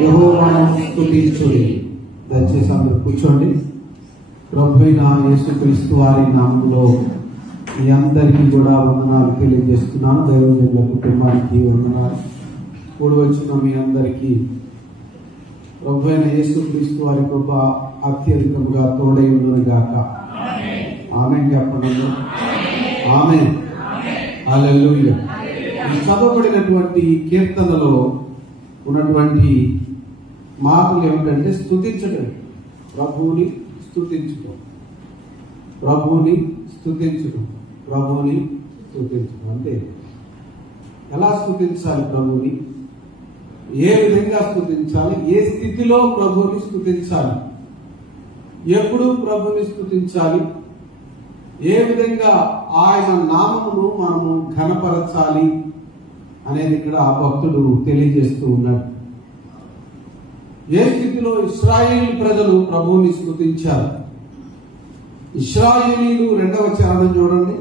యెహోవాను స్తుతించుడి. దయచేసి అందరూ కూర్చోండి. ప్రభువైన యేసుక్రీస్తు వారి నామములో మీ అందరికీ కూడా వందనాలు తెలియజేస్తున్నాను. దైవజనుల కుటుంబానికి వందనాలు. కూడి వచ్చిన మీ అందరికీ ప్రభువైన యేసుక్రీస్తు వారి కృప అత్యధికముగా తోడై ఉండును గాక. ఆమేన్ చెప్పండి. ఆమేన్. హల్లెలూయా. చదవబడినటువంటి కీర్తనలో ఉన్నటువంటి మాటలు ఏమిటంటే స్తుతించడం, ప్రభువుని స్తుతించడం, ప్రభువుని స్తుతించడం, ప్రభువుని స్తుతించడం. అంటే ఎలా స్తుతించాలి ప్రభువుని, ఏ విధంగా స్తుతించాలి, ఏ స్థితిలో ప్రభువుని స్తుతించాలి, ఎప్పుడు ప్రభువుని స్తుతించాలి, ఏ విధంగా ఆయన నామమును మనము ఘనపరచాలి అనేది ఇక్కడ ఆ భక్తుడు తెలియజేస్తూ ఉన్నాడు. ఏ స్థితిలో ఇశ్రాయేలు ప్రజలు ప్రభువుని స్తుతించారు. ఇశ్రాయేలీలు 2వ చరణం చూడండి.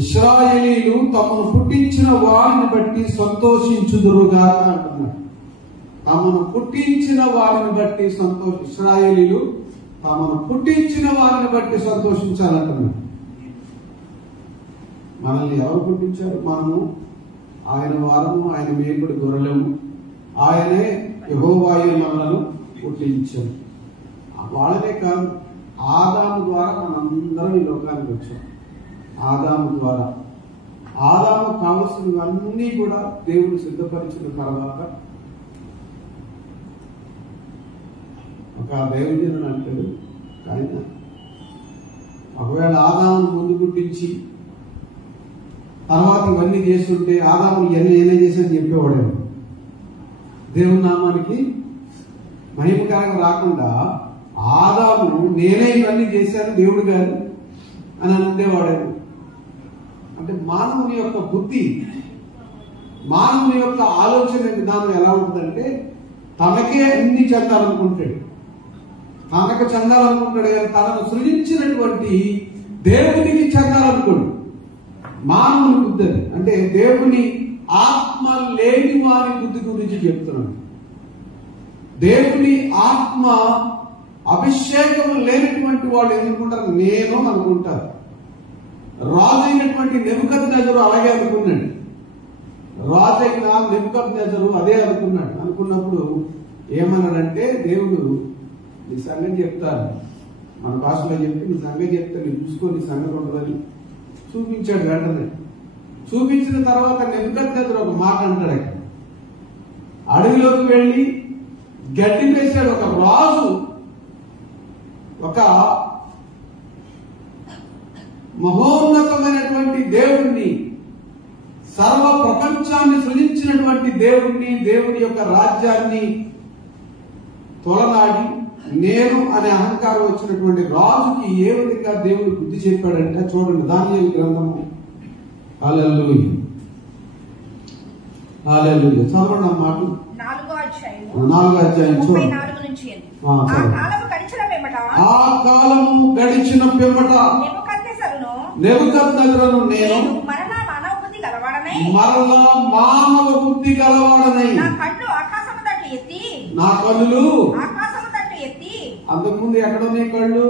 ఇశ్రాయేలీలు తమను పుట్టించిన వారిని బట్టి సంతోషించుదురుగా అంటున్నారు. తమను పుట్టించిన వారిని బట్టి ఇశ్రాయేలీలు తమను పుట్టించిన వారిని బట్టి సంతోషించాలంటున్నారు. మనల్ని ఎవరు పుట్టించారు? మనము ఆయన వారము, ఆయన మేకుడు గొర్రెలము, ఆయనే యెహోవాయే మనలను పుట్టించారు. వాళ్ళనే కాదు, ఆదాము ద్వారా మనందరం ఈ లోకానికి వచ్చాం. ఆదాము ద్వారా ఆదాము కావలసినవన్నీ కూడా దేవుడు సిద్ధపరిచిన తర్వాత ఒక దైవజనుడు అంటాడు, ఆయన ఒకవేళ ఆదామును ముందు పుట్టించి తర్వాత ఇవన్నీ చేస్తుంటే ఆదాము ఇవన్నీ నేనే చేశాను చెప్పేవాడేమో. దేవుని నామానికి మహిమకరంగా రాకుండా ఆదాము నేనే ఇవన్నీ చేశాను దేవుడు గారు అని అందేవాడేమో. అంటే మానవుని యొక్క బుద్ధి, మానవుని యొక్క ఆలోచన విధానం ఎలా ఉంటుందంటే తనకే అన్ని చెందాలనుకుంటాడు, తనకు చెందాలనుకుంటాడు కానీ తనను సృజించినటువంటి దేవునికి చెందాలనుకోడు. మానవుని బుద్ధి అది. అంటే దేవుని ఆత్మ లేని వారి బుద్ధి గురించి చెప్తున్నాను. దేవుని ఆత్మ అభిషేకం లేనటువంటి వాళ్ళు ఎందుకుంటారు? నేను అనుకుంటారు. రాజు అయినటువంటి నెబుకద్నెజరు అలాగే అనుకున్నాడు. రాజు అయిన నెబుకద్నెజరు అదే అనుకున్నాడు. అనుకున్నప్పుడు ఏమన్నాడంటే, దేవుడు నీ సంగతి చెప్తాను, మన భాషలో చెప్పి నీ సంగతి చెప్తే నీ చూసుకొని నీ సంగతి ఉంటుందని చూపించాడు. వెంటనే చూపించిన తర్వాత నెబుకద్నెజరు ఒక మాట అంటాడు. అడవిలోకి వెళ్ళి గడ్డి వేశాడు. ఒక రాజు ఒక మహోన్నతమైనటువంటి దేవుణ్ణి, సర్వ ప్రపంచాన్ని సృజించినటువంటి దేవుణ్ణి, దేవుని యొక్క రాజ్యాన్ని తొలనాడి నేను అనే అహంకారం వచ్చినటువంటి రాజుకి ఏ విధంగా దేవుడు బుద్ధి చెప్పాడంటే చూడండి, దానియేలు గ్రంథము. హల్లెలూయా, హల్లెలూయా. చదవండి ఆ మాట. 4వ అధ్యాయం చూడండి. ఆ కాలము గడిచిన పిమ్మట నెబుకద్నెజరును నేను మరలా మానవ బుద్ధి గలవాడనై నా కన్నులు అంతకుముందు ఎక్కడున్నాయి కళ్ళు?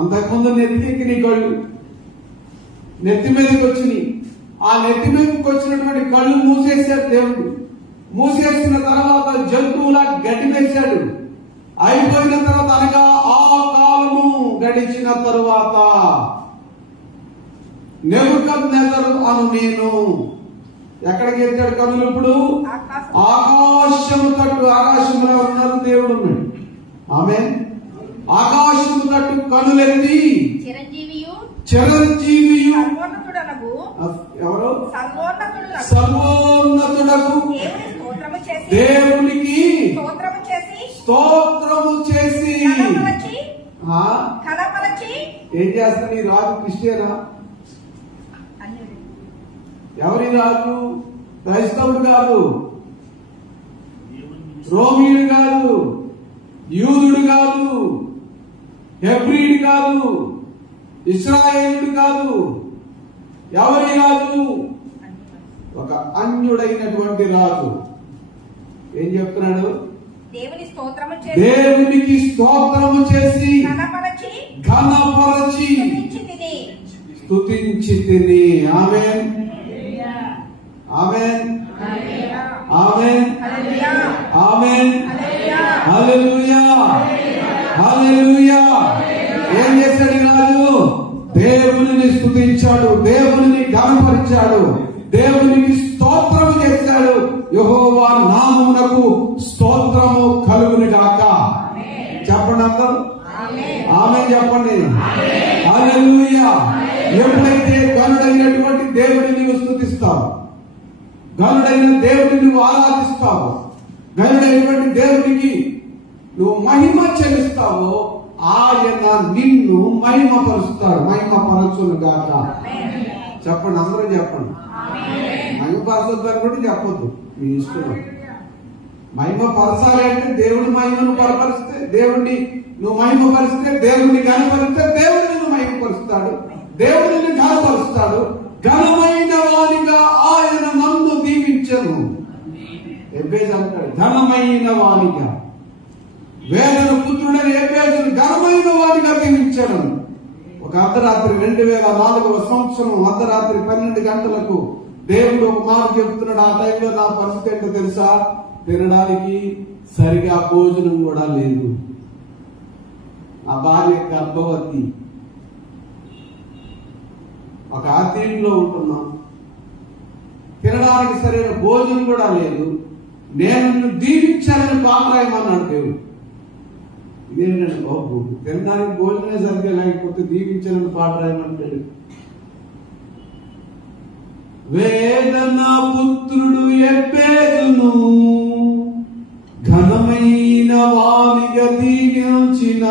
అంతకుముందు నెత్తికి నీ కళ్ళు నెత్తి మీదకి వచ్చినాయి. ఆ నెత్తి మీదకి వచ్చినటువంటి కళ్ళు మూసేశాడు దేవుడు. మూసేసిన తర్వాత జంతువులా గడ్డి వేశాడు. అయిపోయిన తర్వాత అనగా ఆ కాలము గడిచిన తరువాత నెబుకద్నెజరు అను నేను ఎక్కడికి ఎత్తాడు కన్నులు? ఇప్పుడు ఆకాశము తట్టు. ఆకాశంలో ఉన్నారు, దేవుడు ఉన్నాడు. ఆమేన్. ఆకాశము తట్టు కన్నులెత్తి చిరంజీవియు ఎవరు? సర్వోన్నతుడకు దేవునికి స్తోత్రము చేసి ఏం చేస్తాడు ఈ రాజు? క్రిస్టియనా? ఎవరి రాజు? క్రైస్తవుడు కాదు, రోమీయుడు కాదు, యూదుడు కాదు, హెబ్రీయుడు కాదు, ఇశ్రాయేలుడు కాదు. ఎవరి రాజు? ఒక అన్యుడైనటువంటి రాజు. ఏం చెప్తున్నాడు? దేవునికి స్తోత్రము చేసి ఘనపరచి స్తుతించి తిని. ఆమేన్ ఆమేన్ ఆమేన్ ఆమేన్ హల్లెలూయా హల్లెలూయా. ఏం చేశాడు ఈ రాజు? దేవుని స్తుతించాడు, దేవుని ఘనపరిచాడు, దేవునికి స్తోత్రం చేశాడు. యెహోవా నామమునకు స్తోత్రము కలుగును గాక. చెప్పండి అందరూ ఆమేన్ చెప్పండి. హల్లెలూయా. ఎప్పుడైతే గనుడైనటువంటి దేవుడిని నువ్వు స్తుతిస్తావు, గనుడైన దేవుడిని నువ్వు ఆరాధిస్తావు, గనుడైనటువంటి దేవుడికి నువ్వు మహిమ చెల్లిస్తావో ఆయన నిన్ను మహిమపరుస్తాడు. మహిమపరచును గాక. చెప్పండి అందరూ చెప్పండి. మహిమపరచొద్దని కూడా చెప్పొద్దు, మీ ఇష్టం. మహిమపరచాలి అంటే దేవుడి మహిమను పరపరిస్తే, దేవుడిని నువ్వు మహిమపరిస్తే, దేవుడిని ఘనపరిస్తే దేవుడు నిన్ను మహిమపరుస్తాడు, దేవుడు నిన్ను ఘనపరుస్తాడు. ఘనమైన వానిగా ఆయన నన్ను దీవించను. ఎబ్బేజు అంటాడు ఘనమైన వానిగా. వేదన పుత్రుడని ఎబ్బేజును ఘనమైన వానిగా దీవించను. ఒక అర్ధరాత్రి 2004వ సంవత్సరం అర్ధరాత్రి 12 గంటలకు దేవుడు ఒక మాట చెప్తున్నాడు. ఆ టైంలో నా పరిస్థితి ఏంటో తెలుసా? తినడానికి సరిగా భోజనం కూడా లేదు. నా భార్య గర్భవతి. ఒక ఆశ్రయంలో ఉంటున్నాం, తినడానికి సరైన భోజనం కూడా లేదు. నేను దీవించాలని పాట రాయమన్నాడు దేవుడు. ఇదేంటంటే బాబు, తినడానికి భోజనమే సరిగ్గా లేకపోతే దీవించాలని పాట రాయమంటాడు. వేదన పుత్రుడు ఎబ్బేజును ఘనమైన వానిగా దీవించిన.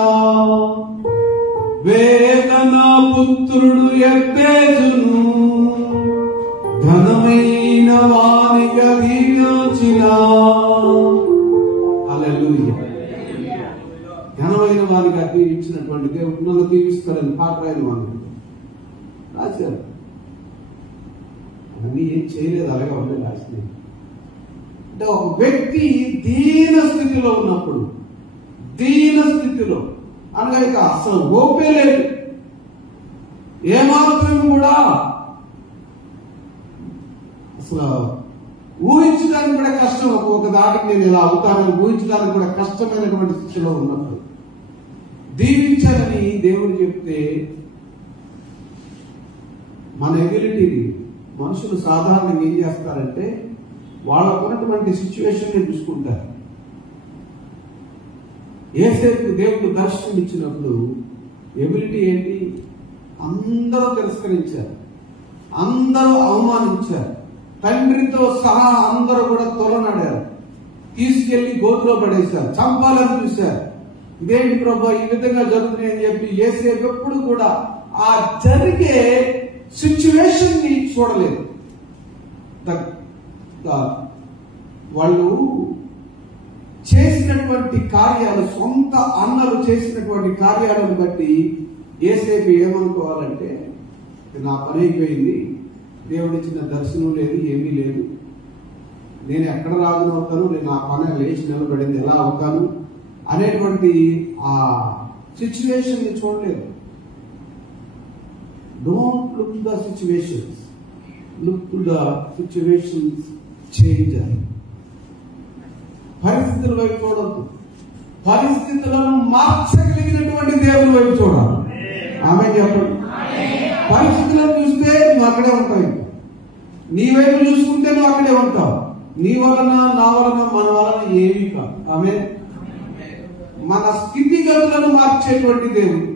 వేదన పుత్రుడు ఎబ్బేజును ఘనమైన వానిగా దీవించిన. హల్లెలూయా. ఘనమైన వానిగా దీవించినటువంటి దేవుడు నన్ను దీవిస్తారని పాట రాయని వాడు రాశారు. అన్నీ ఏం చేయలేదు, అలాగే ఉండే రాసిన. అంటే ఒక వ్యక్తి దీన స్థితిలో ఉన్నప్పుడు, దీన స్థితిలో అనగా ఇక అసలు ఓపే లేదు, ఏమాత్రం కూడా అసలు ఊహించడానికి కూడా కష్టం. ఒక దాటికి నేను ఇలా అవుతానని ఊహించడానికి కూడా కష్టమైనటువంటి స్థితిలో ఉన్నప్పుడు దీవించాలని దేవుడు చెప్తే మన ఎబిలిటీని మనుషులు సాధారణంగా ఏం చేస్తారంటే వాళ్ళకున్నటువంటి సిచ్యువేషన్ ని చూసుకుంటారు. యేసేపు దేవుడు దర్శనం ఇచ్చినప్పుడు ఎబిలిటీ ఏంటి? అందరూ తిరస్కరించారు, అందరూ అవమానించారు, తండ్రితో సహా అందరూ కూడా తొలనాడారు, తీసుకెళ్లి గోతులో పడేశారు, చంపాలని చూశారు. ఇదేంటి ప్రభా ఈ విధంగా జరుగుతున్నాయని చెప్పి యేసేపు ఎప్పుడు కూడా ఆ జరిగే సిచ్యువేషన్ ని చూడలేదు. వాళ్ళు చేసినటువంటి కార్యాలు, సొంత అన్నలు చేసినటువంటి కార్యాలను బట్టి యేసేపు ఏమనుకోవాలంటే నా పని అయిపోయింది, దేవుడు ఇచ్చిన దర్శనం లేదు, ఏమీ లేదు, నేను ఎక్కడ రాజును అవుతాను, నేను నా పని లేచి నిలబడింది ఎలా అవుతాను అనేటువంటి ఆ సిచ్యువేషన్ ని చూడలేదు. Don't look to the situations. Look to the situations changer. పరిస్థితుల వైపు చూడొద్దు, పరిస్థితులను మార్చగలిగినటువంటి దేవుని వైపు చూడాలి. ఆమె చెప్పండి. పరిస్థితులను చూస్తే నువ్వు అక్కడే ఉంటావు, నీ వైపు చూసుకుంటే నువ్వు అక్కడే ఉంటావు. నీ వలన, నా వలన, మన వలన ఏమీ కాదు. ఆమె మన స్థితిగతులను మార్చేటువంటి దేవుడు,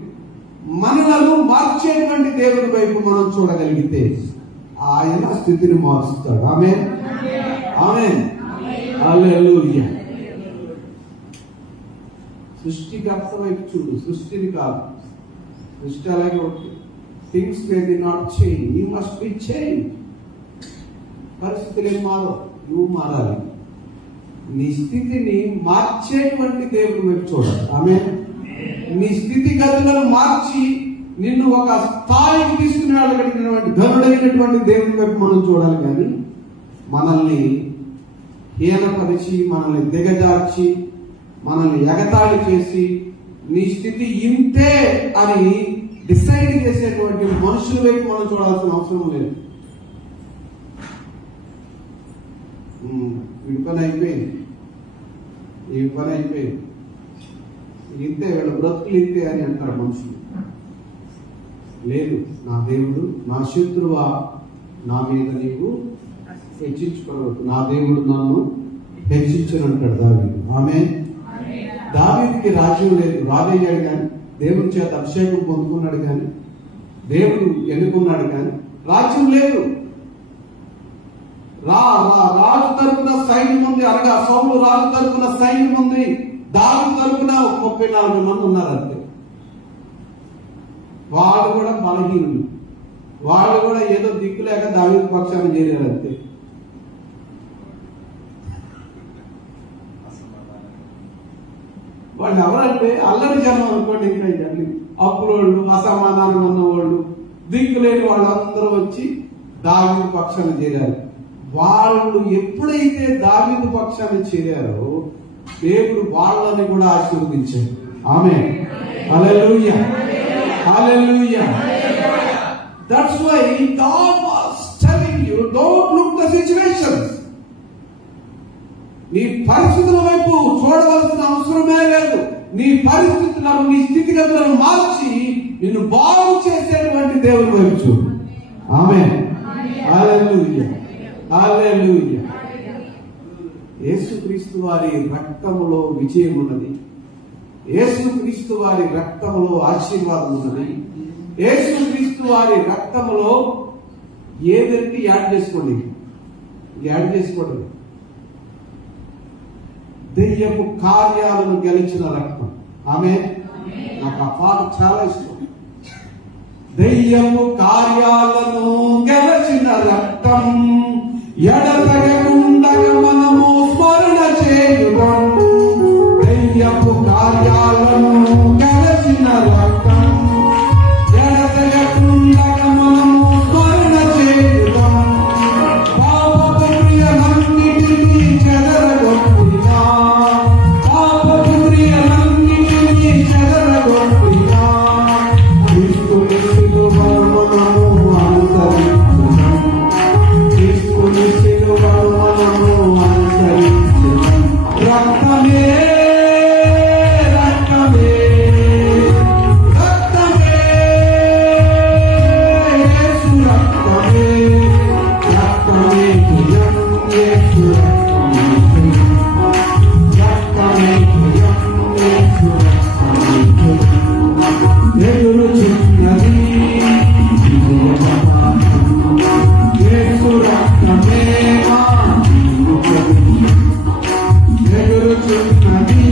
మనలను మార్చేటువంటి దేవుని వైపు మనం చూడగలిగితే ఆయన స్థితిని మారుస్తాడు. ఆమేన్ ఆమేన్ హల్లెలూయా. సృష్టికర్త వైపు చూడు, సృష్టిని కాదు. సృష్టి అలాగే ఉంటుంది. Things may be not change, you must be change. పరిస్థితులు ఏం మారో, నువ్వు మారాలి. నీ స్థితిని మార్చేటువంటి దేవుని వైపు చూడాలి. ఆమేన్. నీ స్థితిగతులను మార్చి నిన్ను ఒక స్థాయికి తీసుకుని వెళ్ళగలిగినటువంటి ఘనుడైనటువంటి దేవుని వైపు మనం చూడాలి. కానీ మనల్ని హీనపరిచి, మనల్ని దిగజార్చి, మనల్ని ఎగతాళి చేసి నీ స్థితి ఇంతే అని డిసైడ్ చేసేటువంటి మనుషుల వైపు మనం చూడాల్సిన అవసరం లేదు. ఈ పని అయిపోయింది, ఇంతే, వీళ్ళ బ్రతుకులు ఇంతే అని అంటారు మనుషులు. లేదు, నా దేవుడు, నా శత్రువా నా మీద నీవు హెచ్చించుకోవద్దు, నా దేవుడు నన్ను హెచ్చించనంటాడు దావీదు. ఆమేన్. దావీదుకి రాజ్యం లేదు, రాజయ్యాడు కానీ, దేవుడి చేత అభిషేకం పొందుకున్నాడు కానీ, దేవుడు ఎన్నుకున్నాడు కానీ రాజ్యం లేదు. రాజు తరపున సైన్యం ఉంది, అనగా సౌలు రాజు తరపున సైన్యం ఉంది, దావీదు తరపున 34 మంది ఉన్నారు అంతే. వాళ్ళు కూడా బలహీనులు, వాళ్ళు కూడా ఏదో దిక్కు లేక దావీదు పక్షాన్ని చేరారు అంతే. వాళ్ళు ఎవరంటే అల్లరి జనం అనుకోండి. ఇంకా అప్పులోళ్ళు, అసమాధానం ఉన్నవాళ్ళు, దిక్కులేని వాళ్ళందరూ వచ్చి దావీదు పక్షాన్ని చేరారు. వాళ్ళు ఎప్పుడైతే దావీదు పక్షాన్ని చేరారో దేవుడు వాళ్ళని కూడా ఆశీర్వదించారు. ఆమేన్. హల్లెలూయా, హల్లెలూయా. That's why God was telling you, don't look the situations. నీ పరిస్థితుల వైపు చూడవలసిన అవసరమే లేదు. నీ పరిస్థితులను, నీ స్థితిగతులను మార్చి నిన్ను బాగు చేసేటువంటి దేవుని వైపు చూడు. ఆమేన్. హల్లెలూయా, హల్లెలూయా. యేసుక్రీస్తు వారి రక్తములో విజయం ఉన్నది, యేసుక్రీస్తు వారి రక్తములో ఆశీర్వాదం ఉన్నది, యేసుక్రీస్తు వారి రక్తములో ఏదైతే యాడ్ చేసుకోండి, యాడ్ చేసుకోండి. దెయ్యపు కార్యాలను గెలిచిన రక్తం. ఆమేన్. నాకు ఆ పాట చాలా ఇష్టం. దెయ్యపు కార్యాలను గెలిచిన రక్తం, ఎడతెగకుండా మనము స్మరణ చేయుదాం. దెయ్యపు కార్యాలను గెలిచిన రక్తం, ఎడతెగకుండా మనము స్మరణ చేయుదాం. పాపపు క్రియలన్నిటినీ చెదరగొట్టినా, పాపపు క్రియలన్నిటినీ చెదరగొట్టినా, క్రీస్తుని శిలువను మనము అనుసరించుదాం. క్రీస్తుని శిలువను మనము అనుసరించుదాం. రక్తమే, రక్తమే, రక్తమే, యేసు రక్తమే, రక్తమే జయం, యేసు రక్తమే జయం, రక్తమే జయం, యేసు రక్తమే జయం. ఎదురుచున్నది యేసు రక్తమే మా జీవితం, ఎదురుచున్నది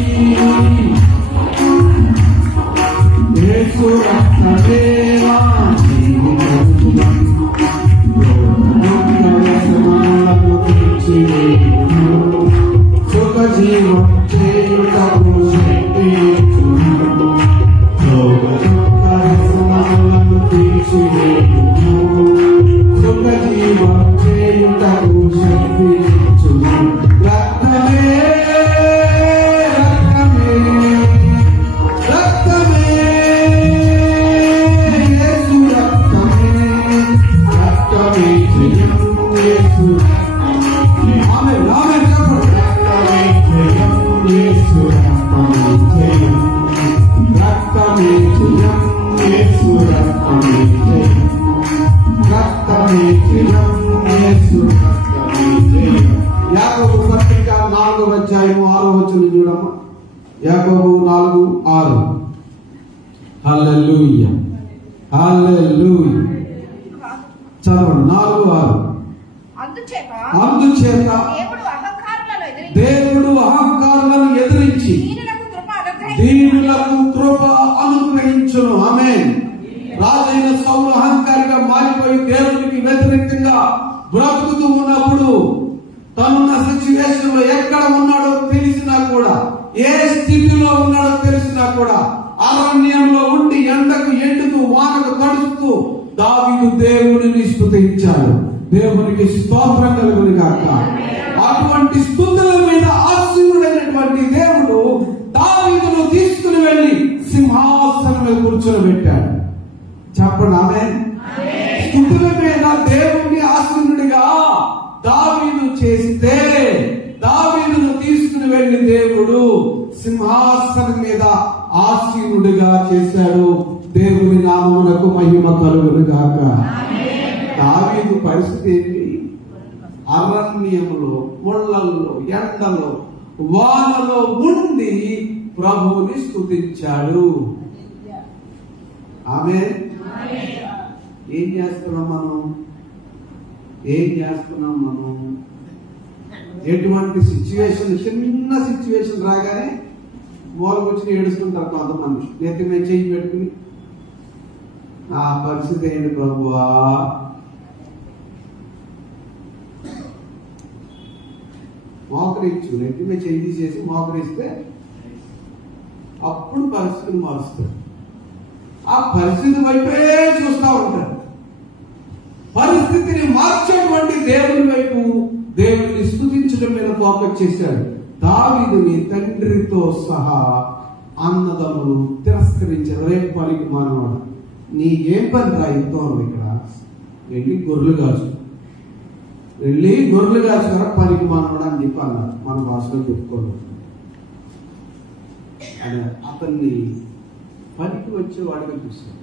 యేసు రక్తమే మా జీవితం. వ్యసనాలకు తీర్చివేయును, సుఖ జీవం చేయుటకు శక్తి ఇచ్చును. వ్యసనాలకు తీర్చివేయును, సుఖ జీవం చేయుటకు శక్తి ఇచ్చును. రక్తమే, రక్తమే, రక్తమే, యేసు రక్తమే, రక్తమే జయం, యేసు రక్తమే. ఆమేన్, ఆమేన్. రక్తమే జయం, యేసు రక్తమే జయం, రక్తమే జయం, యేసు రక్తమే జయం, రక్తమే జయం, యేసు రక్తమే జయం. యాకోబు పత్రిక 4వ అధ్యాయం 6వ వచనం చూడమ్మా. యాకోబు 4:6. హల్లెలూయా, హల్లెలూయా. చదవండి. 4:6. అందుచేత దేవుడు అహంకారులను ఎదిరించి దీనులకు కృప అనుగ్రహించును. ఆమేన్. రాజైన సౌలు అహంకారిగా మారిపోయి దేవునికి వ్యతిరేకంగా బ్రతుకుతూ ఉన్నప్పుడు, తనున్న సిచ్యువేషన్ లో ఎక్కడ ఉన్నాడో తెలిసినా కూడా, ఏ స్థితిలో ఉన్నాడో తెలిసినా కూడా, అరణ్యంలో ఉండి ఎండకు ఎండుతూ వానకు తడుస్తూ దావీదు దేవుడిని స్తుతించాడు. దేవునికి స్తోత్రం కలుగును గాక. గాక. అటువంటి స్తుతుల మీద ఆసీనుడైనటువంటి దేవుడు దావీదును తీసుకుని వెళ్లి సింహాసనం మీద కూర్చోబెట్టాడు. చెప్పండి ఆమేన్. స్తుతుల మీద దేవుణ్ణి ఆసీనుడిగా దావీదు చేస్తే దావీదును తీసుకుని వెళ్లి దేవుడు సింహాసనం మీద ఆసీనుడిగా చేశాడు. దేవుని నామమునకు మహిమ కలుగును గాక. దావీదు పరిస్థితి ఏంటి? అరణ్యములో, ముళ్ళల్లో, ఎండలో, వానలో ఉండి ప్రభువుని స్తుతించాడు. ఆమేన్. ఏం చేస్తున్నాం మనం? ఎటువంటి సిచ్యువేషన్, చిన్న సిచ్యువేషన్ రాగానే మూల కూర్చొని ఏడుస్తుంటారు కొంతమంది. నెత్తి మీద చేయి పెట్టుకుని, ఆ పరిస్థితి ఏంటి ప్రభువా, మోకరించు. నెత్తి మీద చేయి తీసేసి మోకరిస్తే అప్పుడు పరిస్థితిని మారుస్తాడు. ఆ పరిస్థితి వైపే చూస్తూ ఉంటారు. పరిస్థితిని మార్చేటువంటి దేవుని వైపు, దేవుని స్తుతించడం మీద ఫోకస్ చేశాడు. దావీదుని తండ్రితో సహా అన్నదమ్ములు తిరస్కరించారు. రేపు పనికి మానవాడు, నీకేం పని రా యుద్ధం, ఇక్కడ వెళ్ళి గొర్రెలు కాచుకరా పనికి మానవాడు అని చెప్పి అన్నారు. మన భాషలో చెప్పుకోలేదు. అతన్ని పనికి వచ్చేవాడిగా చూశారు.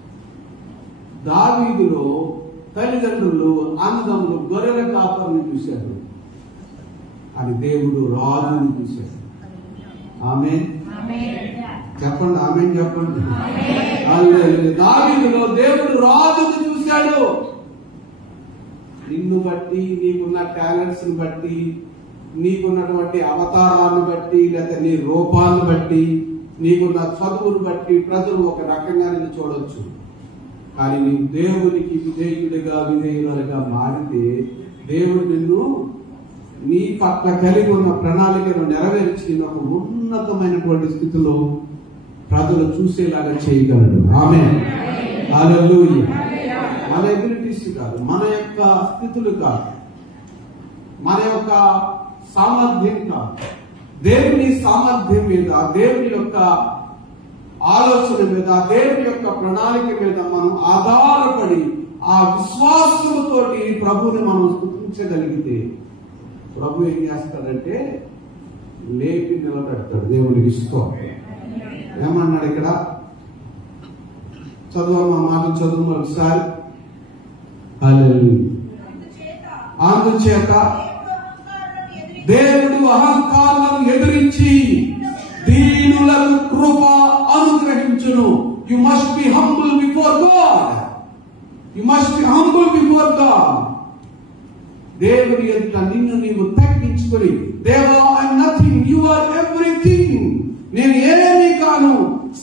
దావీదులో తల్లిదండ్రులు, అన్నదమ్ములు గొర్రెల కాపరిని చూశారు. అని దేవుడు రాజుని చూశాడు. ఆమేన్ చెప్పండి. ఆమేన్ చెప్పండి. దావీదులో దేవుడు రాజుని చూశాడు. నిన్ను బట్టి, నీకున్న టాలెంట్స్ ని బట్టి, నీకున్నటువంటి అవతారాన్ని బట్టి, లేదా నీ రూపాన్ని బట్టి, నీకున్న చదువును బట్టి ప్రజలు ఒక రకంగా నిన్ను చూడొచ్చు. కానీ నీవు దేవునికి విధేయులుగా మారితే దేవుడు నిన్ను నీ పట్ల కలిగి ఉన్న ప్రణాళికను నెరవేర్చి ఒక ఉన్నతమైనటువంటి స్థితిలో ప్రజలు చూసేలాగా చేయగలడు. ఆమేన్. హల్లెలూయా. మన ఎబిలిటీస్ కాదు, మన యొక్క స్థితులు కాదు, మన యొక్క సామర్థ్యం కాదు, దేవుని సామర్థ్యం మీద, దేవుని యొక్క ఆలోచన మీద, దేవుని యొక్క ప్రణాళిక మీద మనం ఆధారపడి ఆ విశ్వాసముతోటి ప్రభువుని మనం స్తుతించగలిగితే ప్రభు ఏం చేస్తాడంటే లేపి నిలబెడతాడు. దేవునికి ఇష్టం. ఏమన్నాడు ఇక్కడ? చదువు, మాట చదువు ఒకసారి. అందుచేత దేవుడు అహంకారులను ఎదిరించి దీనులకు కృప అనుగ్రహించును. You must be humble before God. దేవుని ఎదుట నిన్ను నీవు తగ్గించుకొని, దేవా I'm nothing, you are everything, నేను ఏమీ కాను,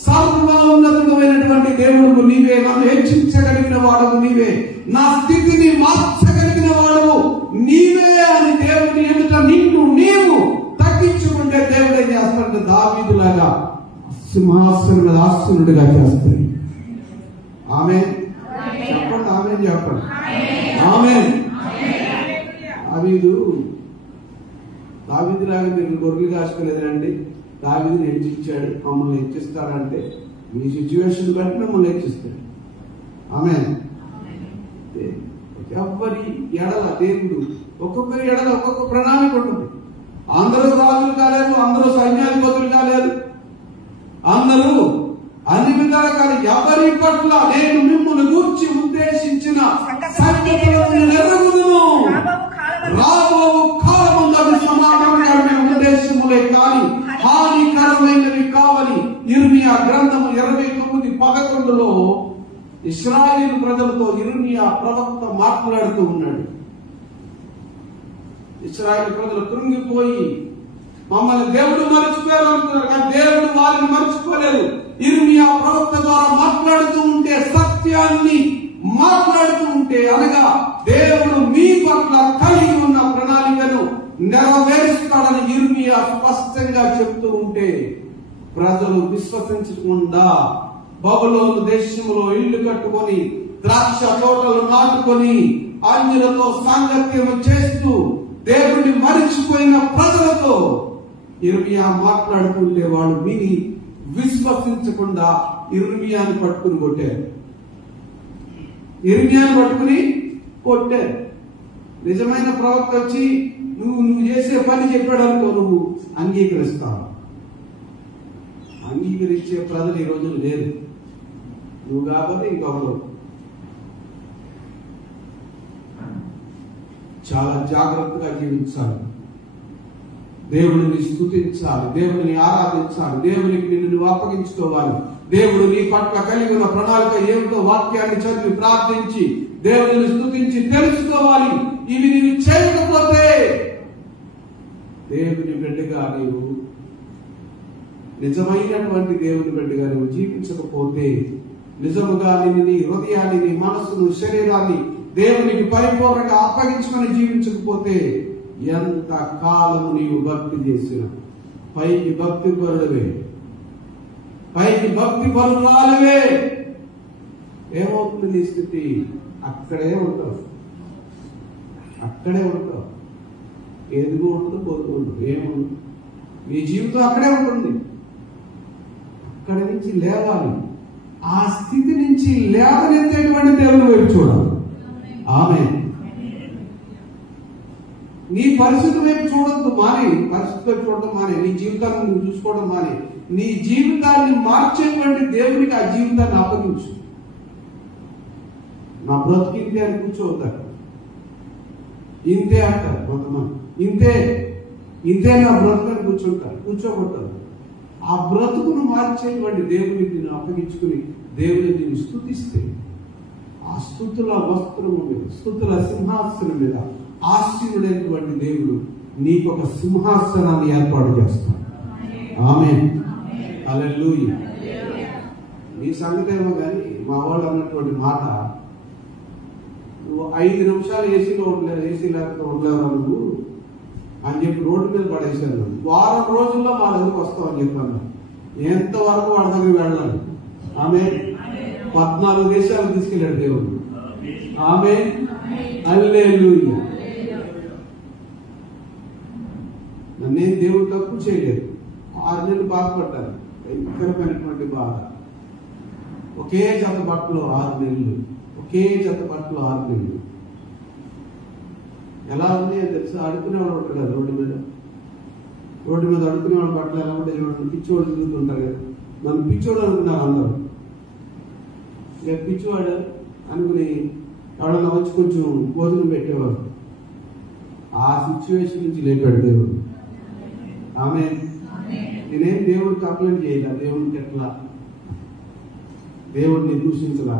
సర్వోన్నతమైనటువంటి దేవుడు నీవే, నన్ను హెచ్చించగలిగిన వాడవు నీవే, నా స్థితిని మార్చగలిగిన వాడవు నీవే అని దేవుని ఎదుట నిన్ను నీవు తగ్గించుకుంటే దేవుడు ఏం చేస్తాడంటే దావీదులాగా సింహాసనం మీద ఆసీనుడిగా చేస్తాడు. ఆమేన్ చెప్పండి. ఆమేన్ చెప్పండి. ఆమేన్. దావీదులాగా మీరు గొర్రెలు కాసుకోలేదండి, దావీదుని హెచ్చించాడు, మమ్మల్ని హెచ్చిస్తాడంటే మీ సిచ్యువేషన్ బట్టి మిమ్మల్ని హెచ్చిస్తాడు. ఆమేన్. ఎవరి ఎడల దేవుడు ఒక్కొక్కరి ఎడల ఒక్కొక్క ప్రణాళిక ఉంటుంది. అందరూ రాజులు కాలేదు, అందరూ సైన్యాధిపతులు కాలేదు, అందరూ అన్ని విధాలు కాదు. ఎవరి పట్ల నేను మిమ్మల్ని గూర్చి ఉద్దేశించిన సంగతులను నెరవేరును. రాబో కాలమందు సమాధానకరమైన ఉద్దేశములే కాని హానికరమైనవి కావని ఇర్మియా గ్రంథము 29:11 ఇశ్రాయేలు ప్రజలతో ఇర్మియా ప్రవక్త మాట్లాడుతూ ఉన్నాడు. ఇశ్రాయేలు ప్రజలు కృంగిపోయి మమ్మల్ని దేవుడు మర్చిపోయారు అనుకున్నారు, కానీ దేవుడు వారిని మర్చిపోలేదు. ఇర్మియా ప్రవక్త ద్వారా మాట్లాడుతూ ఉంటే, సత్యాన్ని మాట్లాడుతూ ఉంటే, అనగా దేవుడు మీ పట్ల కలిగి ఉన్న ప్రణాళికను నెరవేరుస్తాడని ఇర్మియా స్పష్టంగా చెప్తూ ఉంటే, ప్రజలు విశ్వసించకుండా బబులోను దేశంలో ఇల్లు కట్టుకొని, ద్రాక్ష తోటలు నాటుకొని, అన్యులతో సాంగత్యం చేస్తూ దేవుడిని మరిచిపోయిన ప్రజలతో యిర్మీయా మాట్లాడుతుంటే వాళ్ళు విని విశ్వసించకుండా యిర్మీయాని పట్టుకుని కొట్టారు. యిర్మీయాని పట్టుకుని కొట్టారు. నిజమైన ప్రవక్త వచ్చి నువ్వు చేసే పని చెప్పాడనుకో, నువ్వు అంగీకరిస్తావు. అంగీకరించే ప్రజలు ఈ రోజులు లేదు. నువ్వు కాబట్టి ఇంకొకరు. చాలా జాగ్రత్తగా జీవించాలి. దేవుడిని స్తుతించాలి, దేవుడిని ఆరాధించాలి, దేవునికి నిన్ను నువ్వు అప్పగించుకోవాలి. దేవుడు నీ పట్ల కలిగి ఉన్న ప్రణాళిక ఏమిటో వాక్యాన్ని చదివి ప్రార్థించి దేవుడిని స్తుతించి తెలుసుకోవాలి. ఇవి నీవు చేయకపోతే దేవుని బిడ్డగా నీవు, నిజమైనటువంటి దేవుని బిడ్డగా నువ్వు జీవించకపోతే, నిజముగా నీ హృదయాన్ని, నీ మనస్సును, శరీరాన్ని దేవునికి పరిపూర్ణంగా అప్పగించుకొని జీవించకపోతే ఎంత కాలము నీవు భక్తి చేసిన పైకి భక్తి పరుడవే, పైకి భక్తి పరురాలవే, ఏమవుతుంది నీ స్థితి? అక్కడే ఉంటావు, అక్కడే ఉంటావు. ఎదుగు ఉండదు, పొదుగు ఉండదు, ఏముండదు. నీ జీవితం అక్కడే ఉంటుంది. అక్కడి నుంచి లేవాలి. ఆ స్థితి నుంచి లేవనెత్తేటువంటి దేవుని వైపు చూడాలి. ఆమేన్. నీ పరిస్థితి వైపు చూడద్దు, మాని పరిస్థితి వైపు చూడడం మానే. నీ జీవితాన్ని నువ్వు చూసుకోవడం మానే. నీ జీవితాన్ని మార్చేటువంటి దేవునికి ఆ జీవితాన్ని అప్పగించు. నా బ్రతుకింతే అని కూర్చోవద్దారు. ఇంతే అంటారు కొంతమంది. ఇంతే నా బ్రతుకుని కూర్చుంటారు. కూర్చోబడతారు. ఆ బ్రతుకును మార్చేటువంటి దేవునికి నేను అప్పగించుకుని దేవుని నేను స్తుతిస్తే, ఆ స్తుతుల వస్త్రము మీద, స్తుతుల సింహాసనం మీద ఆశీనుడైనటువంటి దేవుడు నీకొక సింహాసనాన్ని ఏర్పాటు చేస్తాడు. ఆమేన్. హల్లెలూయా. నీ సంగతి ఏమో కానీ మా వాళ్ళు అన్నటువంటి మాట, నువ్వు 5 నిమిషాలు ఏసీ లేకపోతే ఉండలేవా నువ్వు అని చెప్పి రోడ్డు మీద పడేశాను. వారం రోజుల్లో మా దగ్గరకు వస్తామని చెప్పాను. ఎంతవరకు వాళ్ళ దగ్గర వెళ్ళాలి. ఆమేన్. 14 దేశాలు తీసుకెళ్ళాడు దేవుడు. ఆమేన్. హల్లెలూయా. నన్నేం దేవుడు తప్పు చేయలేదు. 6 నెలలు బాధపడ్డాను. భయంకరమైనటువంటి బాధ. ఒకే జత బట్టలు 6 నెలలు, ఒకే జత బట్టలు 6 నెలలు. ఎలా ఉంది అని తెలుసా? అడుక్కునేవాడు ఉంటాడు కదా రోడ్డు మీద అడుక్కునేవాడు బట్టలు ఎలా ఉంటాయి? పిచ్చివాడు తిరుగుతుంటారు కదా. నన్ను పిచ్చోడు అనుకున్నారు అందరూ. ఇక పిచ్చివాడు అనుకుని ఎవడన్నా వచ్చి కొంచెం భోజనం పెట్టేవారు. ఆ సిచ్యువేషన్ నుంచి లేపాడు దేవుడు. ఆమె నేనేం దేవుడు కంప్లైంట్ చేయలే. దేవుడికి ఎట్లా దేవుడిని దూషించలా.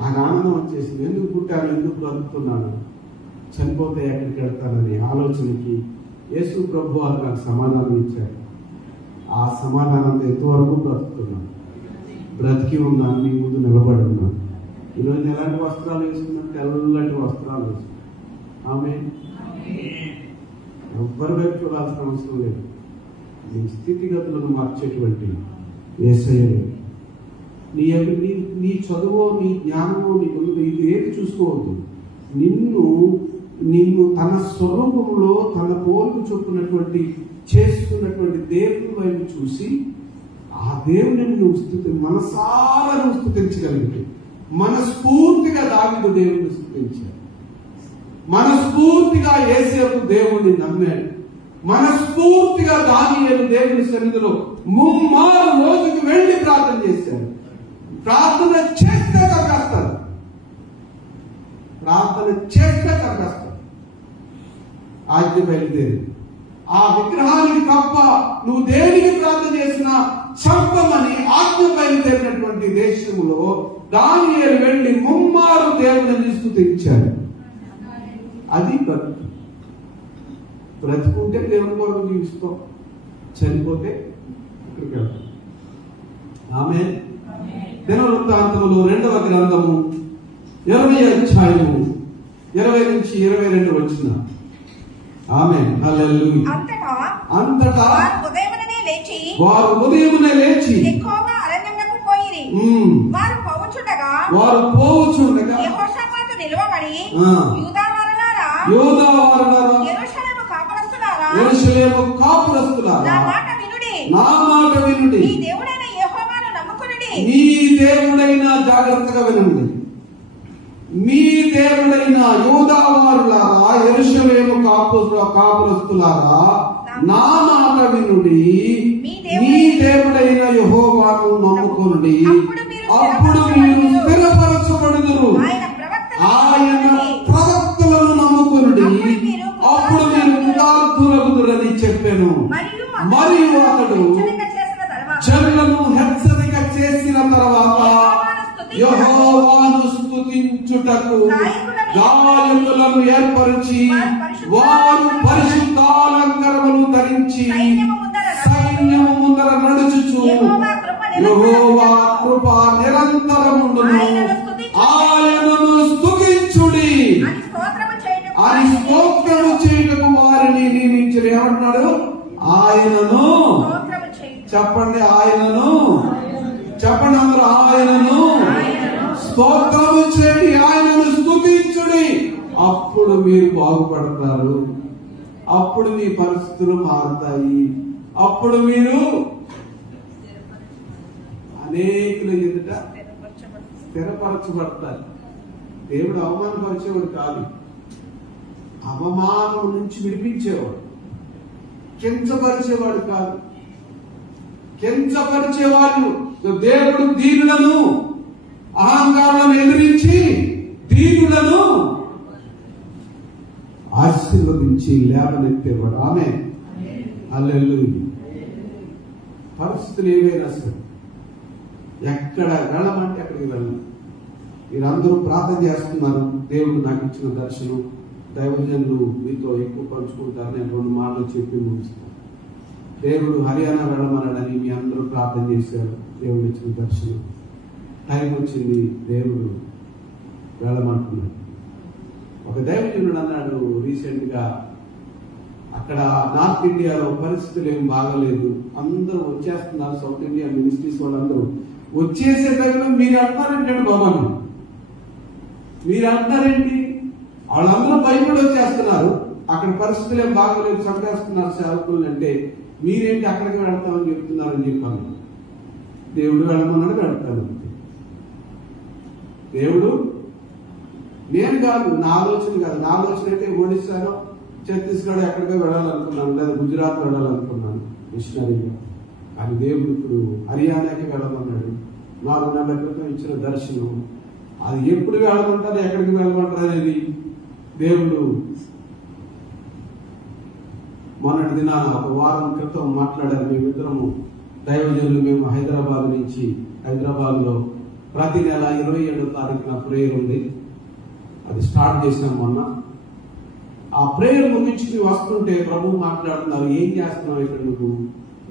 నాకు ఆనందం వచ్చేసింది. ఎందుకు పుట్టాను, ఎందుకు బ్రతుకుతున్నాను, చనిపోతే ఎక్కడికి వెళ్తానని ఆలోచనకి యేసు ప్రభు వారు నాకు సమాధానం ఇచ్చారు. ఆ సమాధానంతో ఎంతవరకు బ్రతుకుతున్నాను, బ్రతికి ఉన్నాను, మీ ముందు నిలబడి ఉన్నాను. ఈరోజు ఎలాంటి వస్త్రాలు వేసుకున్నాను? తెల్లటి వస్త్రాలు వేసుకున్నాను. ఆమె ఎవ్వరి వైపు చూడాల్సిన అవసరం లేదు. నీ స్థితిగతులను మార్చేటువంటి యేసయ్యే. నీ చదువు, నీ జ్ఞానము, నీ గురువు ఇది ఏది చూసుకోవద్దు. నిన్ను తన స్వరూపంలో తన పోలుకు చొప్పునటువంటి చేసుకున్నటువంటి దేవుని వైపు చూసి ఆ దేవుని నువ్వు మనసారా నువ్వు స్తుతించగలిగితే, మనస్ఫూర్తిగా దావీదు దేవుని స్తుతించాడు. మనస్ఫూర్తిగా యేసేపు దేవుణ్ణి నమ్మాడు. మనస్ఫూర్తిగా దానియేలు దేవుని సన్నిధిలో 3 రోజుకి వెళ్లి ప్రార్థన చేశాడు. ప్రార్థన చేస్తే చంపేస్తారు. ప్రార్థన చేస్తే చంపేస్తారు. ఆజ్ఞ బయలుదేరి ఆ విగ్రహానికి తప్ప నువ్వు దేనికి ప్రార్థన చేసినా చంపమని ఆజ్ఞ బయలుదేరినటువంటి దేశంలో దానియేలు వెళ్లి 3 దేవుని స్తుతించాడు. అది బ్రతుకుంటే దేవుని కొరకు జీవిస్తాం, చనిపోతే ఇక్కడికి వెళ్తాం. ఆమేన్. దినవృత్తాంతములు 2వ గ్రంథము 20వ అధ్యాయము 20 నుంచి 22 వచ్చిన. ఆమేన్. హల్లెలూయా. అంతటా వారు ఉదయమునే లేచి అరణ్యమునకు పోయిరి. వారు పోవుచుండగా యెహోషాపాతు నిలువబడి యూదా వారలారా యోధా వారులారా, యెరూషలేము కాపురస్తులారా, యెరూషలేము కాపురస్తులారా, నా మాట వినుడి, నా మాట వినుడి. మీ దేవుడైన యెహోవాను నమ్ముకొనుడి. మీ దేవుడైన, జాగ్రత్తగా వినండి, మీ దేవుడైన యోధా వారులారా, యెరూషలేము కాపురస్తులారా, నా మాట వినుడి, మీ దేవుడైన యెహోవాను నమ్ముకొనుడి. అప్పుడు మీరు స్థిరపరచబడుదురు. ఆయన ప్రవక్తలను నమ్ముకొనుడి, అప్పుడు మీరు కృతార్థులగుదురని చెప్పాను. మరియు అతడు జనులను హెచ్చరిక చేసిన తర్వాత యెహోవాను స్తుతించుటకు గాయకులను ఏర్పరిచి, వారు పరిశుద్ధాలంకరములు ధరించి సైన్యము ముందర నడుచుచు, యెహోవా కృప నిరంతరముండును, ఆయనను స్తుతించుడి అని స్తోత్రము చేయుటకు వారిని నియమించరు. ఏమంటున్నాడు? ఆయనను చెప్పండి, ఆయనను చెప్పండి అందరూ, ఆయనను స్తోత్రము చేయండి, ఆయనను స్తుతించుడి. అప్పుడు మీరు బాగుపడతారు, అప్పుడు మీ పరిస్థితులు మారుతాయి, అప్పుడు మీరు అనేకుల ఎదుట స్థిరపరచబడతారు. దేవుడు అవమానపరిచేవాడు కాదు, అవమానం నుంచి విడిపించేవాడు. కించపరిచేవాడు కాదు, కించపరిచేవాడు. దేవుడు దీనులను, అహంకారులను ఎదిరించి దీనులను ఆశీర్వదించి లేవనెత్తేవాడు. ఆమేన్, హల్లెలూయా. పరిస్థితులు ఏవైనా సరే, ఎక్కడ వెళ్ళమంటే అక్కడికి వెళ్ళండి. మీరందరూ ప్రార్థన చేస్తున్నారు, దేవుడు నాకు ఇచ్చిన దర్శనం, దైవజనులు మీతో ఎక్కువ పంచుకుంటారు. నేను 2 మాటలు చెప్పి ముగిస్తాను. దేవుడు హర్యానా వెళ్ళమన్నాడని మీ అందరూ ప్రార్థన చేశారు, దేవుడు ఇచ్చిన దర్శనం. టైం వచ్చింది, దేవుడు వెళ్ళమంటున్నాడు. ఒక దైవజనుడు అన్నాడు రీసెంట్ గా, అక్కడ నార్త్ ఇండియాలో పరిస్థితులు ఏం బాగలేదు, అందరూ వచ్చేస్తున్నారు, సౌత్ ఇండియా మినిస్ట్రీస్ వాళ్ళందరూ వచ్చేసే దగ్గర మీరు అంటారంటాడు బాబాను, మీరు అంటారేంటి, వాళ్ళందరూ భయపడి వచ్చేస్తున్నారు, అక్కడ పరిస్థితులు ఏం బాగలేదు, చంపేస్తున్నారు సేవకులు అంటే మీరేంటి అక్కడికి వెళ్తామని చెప్తున్నారని చెప్పాను. దేవుడు వెళ్ళమన్నాడు, వెళ్తాను. దేవుడు, నేను కాదు, నా ఆలోచన కాదు. నా ఆలోచన అయితే ఒడిశాలో, ఛత్తీస్గఢ్ ఎక్కడికో వెళ్ళాలనుకున్నాను, లేదా గుజరాత్ వెళ్ళాలనుకున్నాను మిషనరీగా. కానీ దేవుడు ఇప్పుడు హర్యానాకి వెళ్ళమన్నాడు. 4 నెలల క్రితం ఇచ్చిన దర్శనం, అది ఎప్పుడు వెళ్ళమంటారు, ఎక్కడికి వెళ్ళమంటారు అనేది దేవుడు మొన్నటి దినాన 1 వారం క్రితం మాట్లాడారు. మేమిద్దరము దైవజనులు, మేము హైదరాబాద్ లో ప్రతి నెల 27వ తారీఖున ప్రేయర్ ఉంది, అది స్టార్ట్ చేసాం మొన్న. ఆ ప్రేయర్ ముగించి వస్తుంటే ప్రభు మాట్లాడుతున్నారు, ఏం చేస్తున్నావు ఇక్కడ నువ్వు,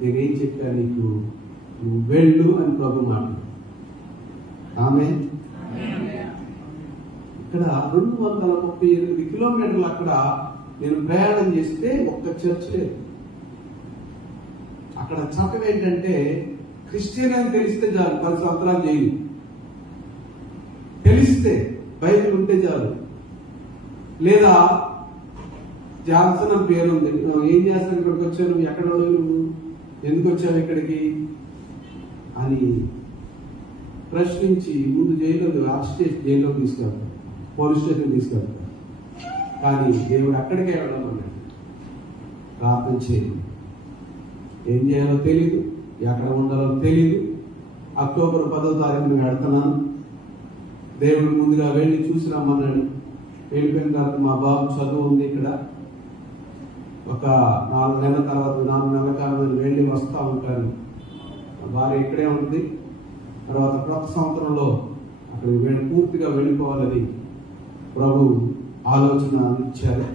నేనేం చెప్పా నీకు, నువ్వు వెళ్ళు అని ప్రభు మాట్లాడు. ఆమె ఇక్కడ 238 కిలోమీటర్లు అక్కడ నేను ప్రయాణం చేస్తే ఒక్క చర్చ్ లేదు. అక్కడ చట్టం ఏంటంటే, క్రిస్టియన్ అని తెలిస్తే చాలు, 10 సంవత్సరాలు జైలు. తెలిస్తే బైబిల్ ఉంటే చాలు, లేదా జాన్సన్ అని పేరు ఉంది, ఏం చేస్తాను ఇక్కడికి వచ్చావు, నువ్వు ఎక్కడ నువ్వు ఎందుకు వచ్చావు ఇక్కడికి అని ప్రశ్నించి ముందు జైల్లో అరెస్ట్ చేసి జైల్లో తీసుకెళ్తారు, పోలీస్ స్టేషన్ తీసుకెళ్తారు. కానీ దేవుడు అక్కడికే వెళ్ళమన్నాడు. ప్రార్థన చేయండి, ఏం చేయాలో తెలీదు, ఎక్కడ ఉండాలో తెలీదు. అక్టోబర్ 10వ తారీఖున వెళ్తున్నాను. దేవుడు ముందుగా వెళ్ళి చూసి రమ్మన్నాడు. వెళ్ళిపోయిన తర్వాత మా బాబు చదువు ఉంది ఇక్కడ, ఒక 4 నెలల తర్వాత 4 నెలల కాలం వెళ్ళి వస్తా ఉంటాను. మా భార్య ఇక్కడే ఉంటుంది. తర్వాత కొత్త సంవత్సరంలో అక్కడికి పూర్తిగా వెళ్ళిపోవాలని ప్రభు ఆలోచన ఇచ్చారు.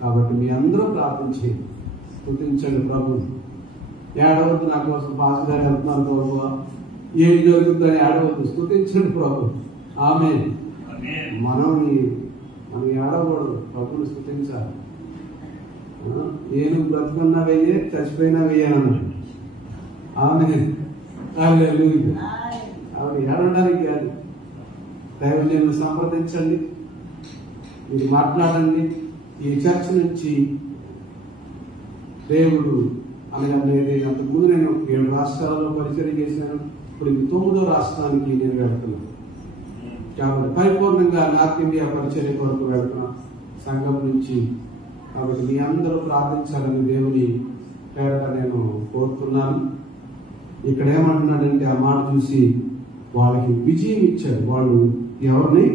కాబట్టి మీ అందరూ ప్రార్థన చేయండి, స్తుతించండి ప్రభు. ఏడవద్దు, నా కోసం పాస్ గారు వెళ్తున్నారు ప్రభు, ఏం జరుగుతుందని ఏడవద్దు, స్తుతించండి ప్రభు. ఆమేన్. మనం ఏడవకూడదు, ప్రభుని స్తుతించాలి. నేను బ్రతుకున్నా వెయ్యే, చచ్చిపోయినా వెయ్యాలన్నాడు. ఆమేన్, హల్లెలూయా. ఆవిడ ఏడవడానికి కాదు, దైవజనులను సంప్రదించండి, మీరు మాట్లాడండి, ఈ చర్చ్ నుంచి దేవుడు అనగా అంతకుముందు నేను 7 రాష్ట్రాలలో పరిచయం చేశాను. ఇప్పుడు ఇది 9వ రాష్ట్రానికి నేను వెళ్తున్నాను. కాబట్టి పరిపూర్ణంగా నార్త్ ఇండియా పరిచర్య కొరకు వెళ్తున్నా సంఘం నుంచి. కాబట్టి మీ అందరూ ప్రార్థించాలని దేవుని పేరట నేను కోరుతున్నాను. ఇక్కడ ఏమంటున్నాడంటే ఆ మాట చూసి వాళ్ళకి విజయం ఇచ్చారు. వాళ్ళు ఎవరిని?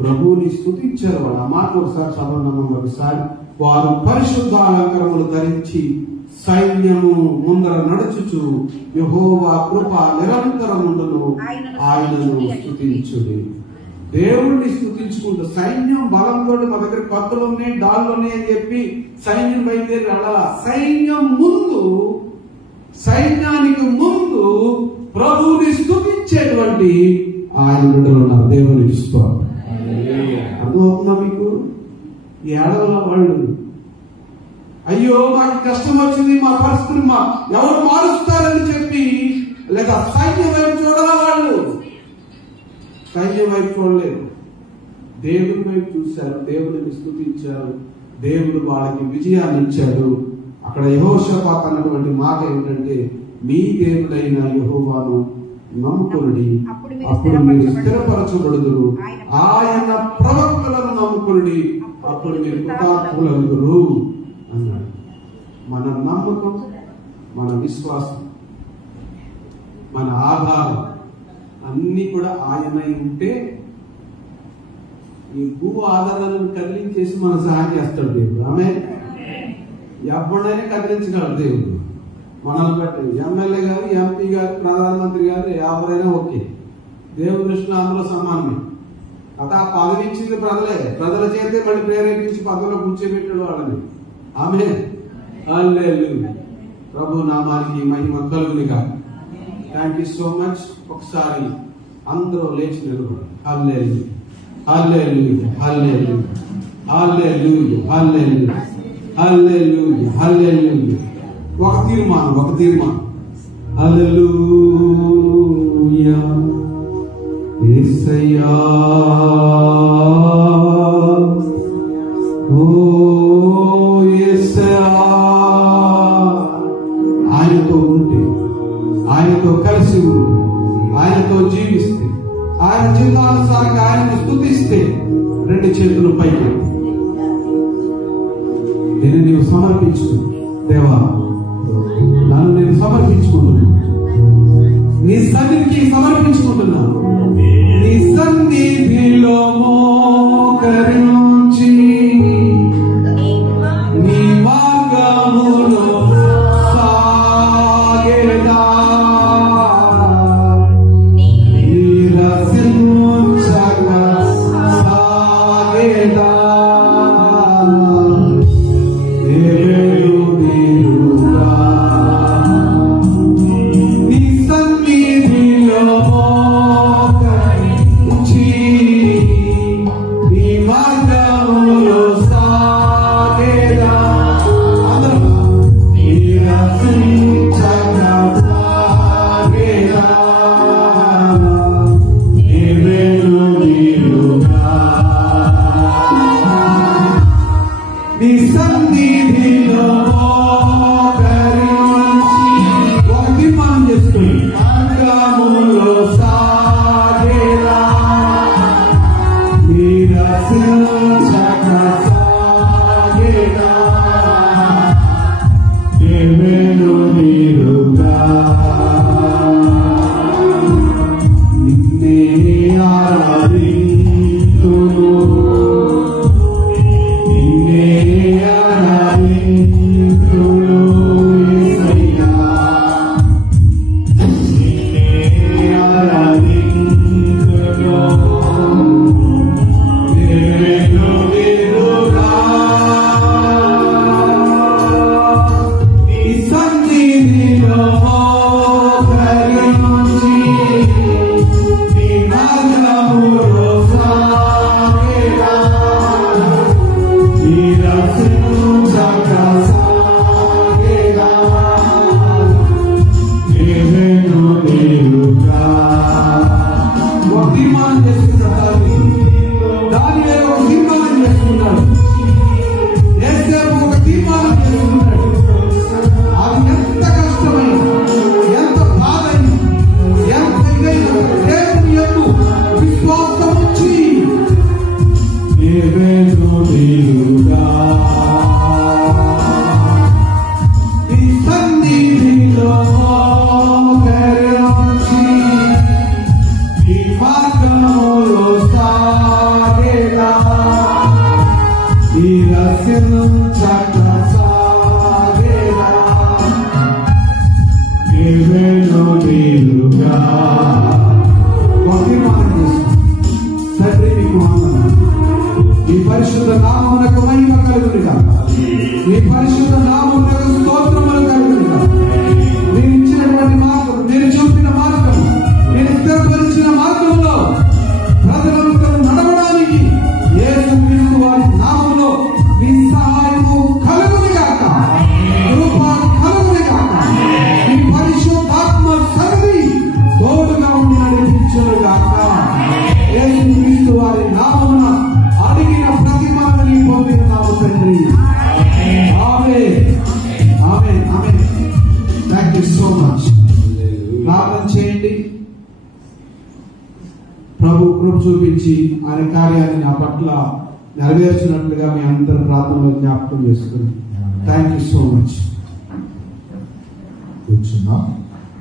ప్రభువుని స్తుతించారు. వాళ్ళు ఆ మాట ఒకసారి చదవడం. ఒకసారి వారు పరిశుద్ధ అలంకరములు ధరించి సైన్యము ముందర నడుచుచు యెహోవా కృప నిరంతరముండును ఆయనను స్తుతించుడి. దేవుణ్ణి స్తుతించుకుంటూ సైన్యం బలంతో మా దగ్గర కత్తులు ఉన్నాయి, డాళ్ళు ఉన్నాయి అని చెప్పి సైన్యం బయలుదేరి అలా సైన్యానికి ముందు ప్రభువుని స్తుతించేటువంటి ఆయన బిడ్డలు ఉన్నారు. దేవుని స్తోత్రం. అర్థమవుతుందా మీకు? ఈ ఏడవల వాళ్ళు అయ్యో మాకు కష్టం వచ్చింది, మా పరిస్థితిని ఎవరు మారుస్తారని చెప్పి లేదా సైన్యం వైపు చూడాల. వాళ్ళు సైన్యం వైపు చూడలేదు, దేవుని వైపు చూశారు, దేవుడిని స్తుతించారు. దేవుడు వాళ్ళకి విజయాన్ని ఇచ్చాడు. అక్కడ యెహోషాపాతు అన్నటువంటి మాట ఏమిటంటే, మీ దేవుడైన యెహోవాను నమ్ముకొనుడి, అప్పుడు మీరు స్థిరపరచబడుదురు. ఆయన ప్రవక్తలను నమ్ముకొనుడి, అప్పుడు మీరు కృతార్థులగుదురు అన్నాడు. మన నమ్మకం, మన విశ్వాసం, మన ఆధారం అన్ని కూడా ఆయనై ఉంటే ఈ భూ ఆధారాలను కదిలించేసి మన సహాయం చేస్తాడు దేవుడు. ఆమె ఎవడైనా కదిలించగలడు దేవుడు. మనల్ని బట్టి ఎమ్మెల్యే గారు, ఎంపీ గారు, ప్రధానమంత్రి గారు ఎవరైనా ఓకే. దేవుడి దృష్టిలో అందరూ సమానమే. ఆ పదవి ఇచ్చింది ప్రజల చేతే మళ్ళీ ప్రేరేపించి పదవిలో కూర్చోబెట్టాడు వాళ్ళని. ఆమె హల్లెలూయా. ప్రభు నామానికి మహిమ కలుగునిగా. Thank you so much. ఒకసారి అందరూ లేచి నిలబడి హల్లెలూయా, హల్లెలూయా, హల్లెలూయా, హల్లెలూయా, హల్లెలూయా, హల్లెలూయా, హల్లెలూయా. ఒక తీర్మానం. హల్లెలూయా యేసయ్యా, ఓ యేసయ్యా. ఆయనతో ఉంటే, ఆయనతో కలిసి ఉంటే, ఆయనతో జీవిస్తే, ఆయన జీవితానుసారంగా ఆయనను స్తుతిస్తే 2 చేతులు పైకి నేను నీవు సమర్పించుకు. దేవా, నన్ను నేను సమర్పించుకుంటున్నాను, నీ సన్నిధికి సమర్పించుకుంటున్నాను. నీ సన్నిధిలో మోకరించి నీ మార్గములో సాగేదా, నీరసించగా సాగేదా. దేవుడు తండ్రి మీకు వందనాలు. ఈ పరిశుద్ధ నామమునకు మహిమ కలుగును గాక. ఈ పరిశుద్ధ నామమునకు స్తోత్రములు కలుగును గాక. మీరు ఇచ్చినటువంటి మార్గం, మీరు చూపిన మార్గం, మీరు స్థిరపరిచిన మార్గంలో ప్రజలందరూ నడవడానికి యేసుక్రీస్తు వారి నామములో మీ సహాయము కలుగును గాక. కృప కలుగును గాక. మీ పరిశుద్ధాత్మ సన్నిధి తోడుగా ఉండి నడిపించును గాక. యేసుక్రీస్తు వారి నామమున అడిగిన ప్రతి మాటని పొందుతున్నాము తండ్రి. Amen. Amen. Amen. Thank you so much. ప్రార్థన చేయండి. ప్రభు కృప చూపించి ఆయన కార్యాన్ని నా పట్ల నెరవేర్చినట్లుగా మీ అందరి ప్రార్థనలో జ్ఞాపకం చేసుకుని థాంక్యూ సో మచ్. కూర్చున్నాం.